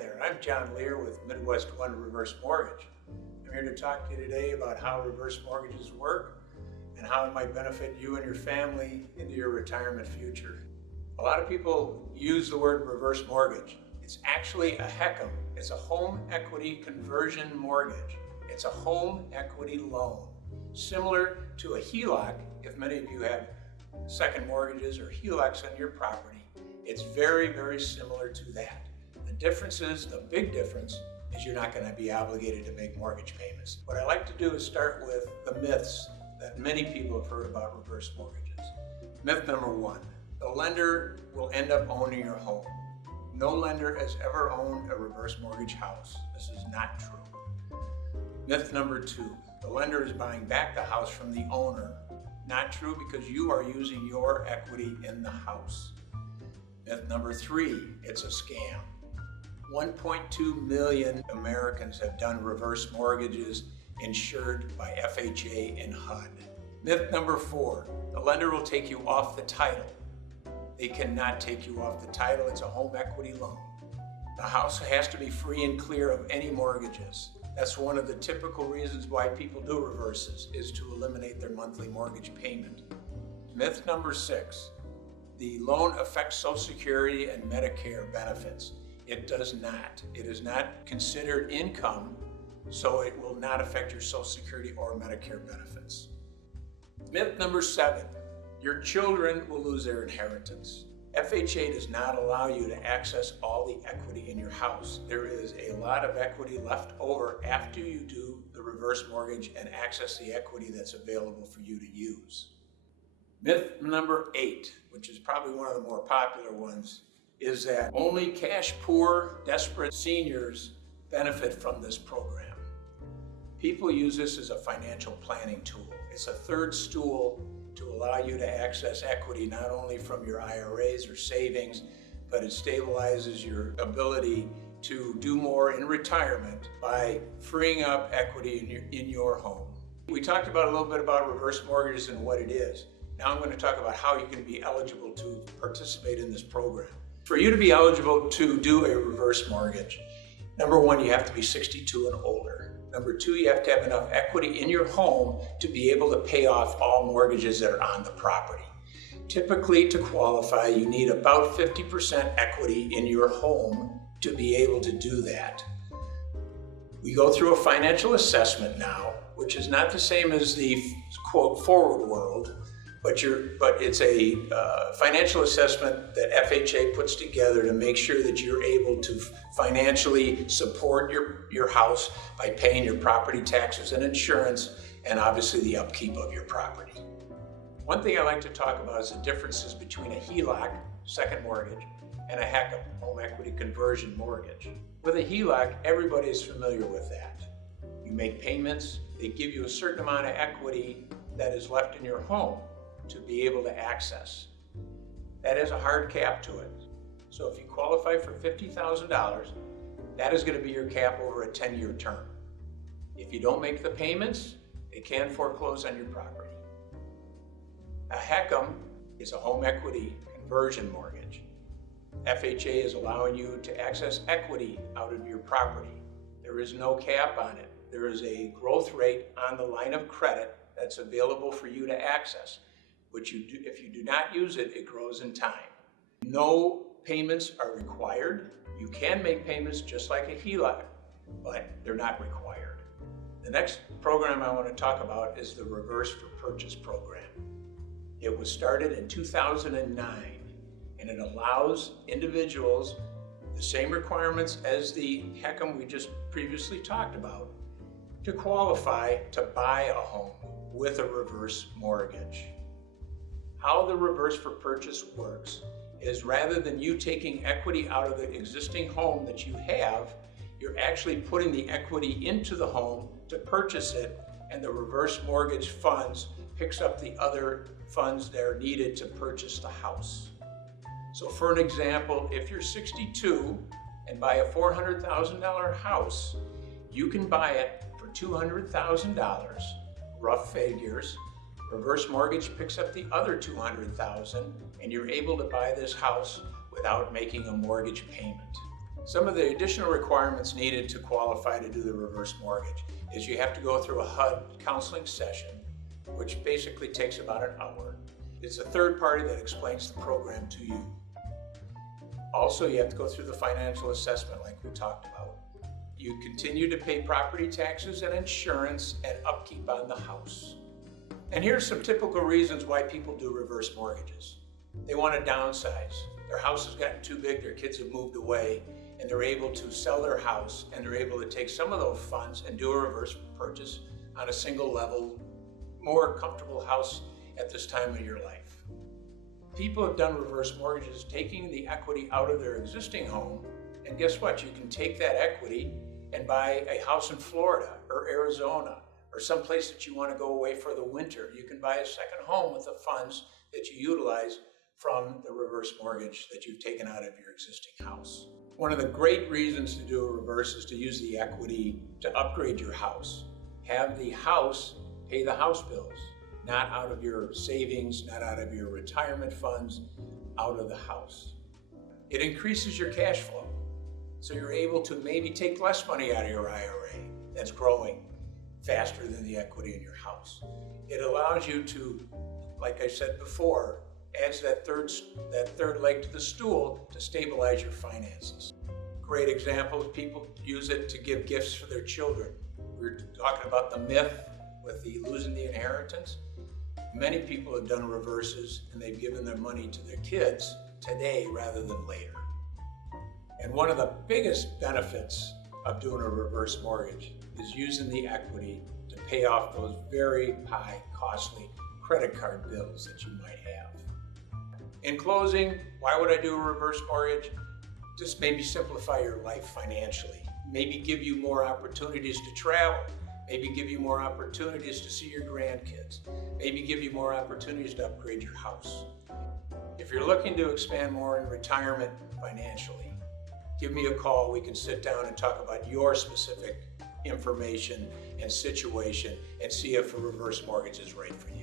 there, I'm John Leer with MidWestOne Reverse Mortgage. I'm here to talk to you today about how reverse mortgages work and how it might benefit you and your family into your retirement future. A lot of people use the word reverse mortgage. It's actually a HECM. It's a home equity conversion mortgage. It's a home equity loan, similar to a HELOC. If many of you have second mortgages or HELOCs on your property, it's very, very similar to that. The difference is, the big difference is you're not going to be obligated to make mortgage payments. What I like to do is start with the myths that many people have heard about reverse mortgages. Myth number one, the lender will end up owning your home. No lender has ever owned a reverse mortgage house. This is not true. Myth number two, the lender is buying back the house from the owner. Not true, because you are using your equity in the house. Myth number three, it's a scam. 1.2 million Americans have done reverse mortgages insured by FHA and HUD. Myth number four, the lender will take you off the title. They cannot take you off the title. It's a home equity loan. The house has to be free and clear of any mortgages. That's one of the typical reasons why people do reverses, is to eliminate their monthly mortgage payment. Myth number six, the loan affects Social Security and Medicare benefits. It does not. It is not considered income, so it will not affect your Social Security or Medicare benefits. Myth number seven, your children will lose their inheritance. FHA does not allow you to access all the equity in your house. There is a lot of equity left over after you do the reverse mortgage and access the equity that's available for you to use. Myth number eight, which is probably one of the more popular ones, is that only cash poor, desperate seniors benefit from this program. People use this as a financial planning tool. It's a third stool to allow you to access equity, not only from your IRAs or savings, but it stabilizes your ability to do more in retirement by freeing up equity in your home. We talked about a little bit about reverse mortgages and what it is. Now I'm going to talk about how you can be eligible to participate in this program. For you to be eligible to do a reverse mortgage, number one, you have to be 62 and older. Number two, you have to have enough equity in your home to be able to pay off all mortgages that are on the property. Typically, to qualify, you need about 50% equity in your home to be able to do that. We go through a financial assessment now, which is not the same as the quote forward world, but it's a financial assessment that FHA puts together to make sure that you're able to financially support your house by paying your property taxes and insurance, and obviously the upkeep of your property. One thing I like to talk about is the differences between a HELOC, second mortgage, and a HECM, home equity conversion mortgage. With a HELOC, everybody is familiar with that. You make payments, they give you a certain amount of equity that is left in your home to be able to access. That has a hard cap to it. So if you qualify for $50,000, that is going to be your cap over a 10-year term. If you don't make the payments, they can foreclose on your property. A HECM is a home equity conversion mortgage. FHA is allowing you to access equity out of your property. There is no cap on it. There is a growth rate on the line of credit that's available for you to access, which if you do not use it, it grows in time. No payments are required. You can make payments just like a HELOC, but they're not required. The next program I want to talk about is the Reverse for Purchase program. It was started in 2009, and it allows individuals the same requirements as the HECM we just previously talked about to qualify to buy a home with a reverse mortgage. How the Reverse for Purchase works is, rather than you taking equity out of the existing home that you have, you're actually putting the equity into the home to purchase it, and the reverse mortgage funds picks up the other funds that are needed to purchase the house. So for an example, if you're 62 and buy a $400,000 house, you can buy it for $200,000, rough figures. Reverse mortgage picks up the other $200,000, and you're able to buy this house without making a mortgage payment. Some of the additional requirements needed to qualify to do the reverse mortgage is you have to go through a HUD counseling session, which basically takes about an hour. It's a third party that explains the program to you. Also, you have to go through the financial assessment like we talked about. You continue to pay property taxes and insurance and upkeep on the house. And here's some typical reasons why people do reverse mortgages. They want to downsize. Their house has gotten too big, their kids have moved away, and they're able to sell their house, and they're able to take some of those funds and do a reverse purchase on a single level, more comfortable house at this time of your life. People have done reverse mortgages taking the equity out of their existing home, and guess what? You can take that equity and buy a house in Florida or Arizona or someplace that you want to go away for the winter. You can buy a second home with the funds that you utilize from the reverse mortgage that you've taken out of your existing house. One of the great reasons to do a reverse is to use the equity to upgrade your house. Have the house pay the house bills, not out of your savings, not out of your retirement funds, out of the house. It increases your cash flow, so you're able to maybe take less money out of your IRA that's growing faster than the equity in your house. It allows you to, like I said before, adds that third leg to the stool to stabilize your finances. Great examples, people use it to give gifts for their children. We were talking about the myth with the losing the inheritance. Many people have done reverses and they've given their money to their kids today rather than later. And one of the biggest benefits of doing a reverse mortgage is using the equity to pay off those very high, costly credit card bills that you might have. In closing, why would I do a reverse mortgage? Just maybe simplify your life financially. Maybe give you more opportunities to travel. Maybe give you more opportunities to see your grandkids. Maybe give you more opportunities to upgrade your house. If you're looking to expand more in retirement financially, give me a call. We can sit down and talk about your specific information and situation and see if a reverse mortgage is right for you.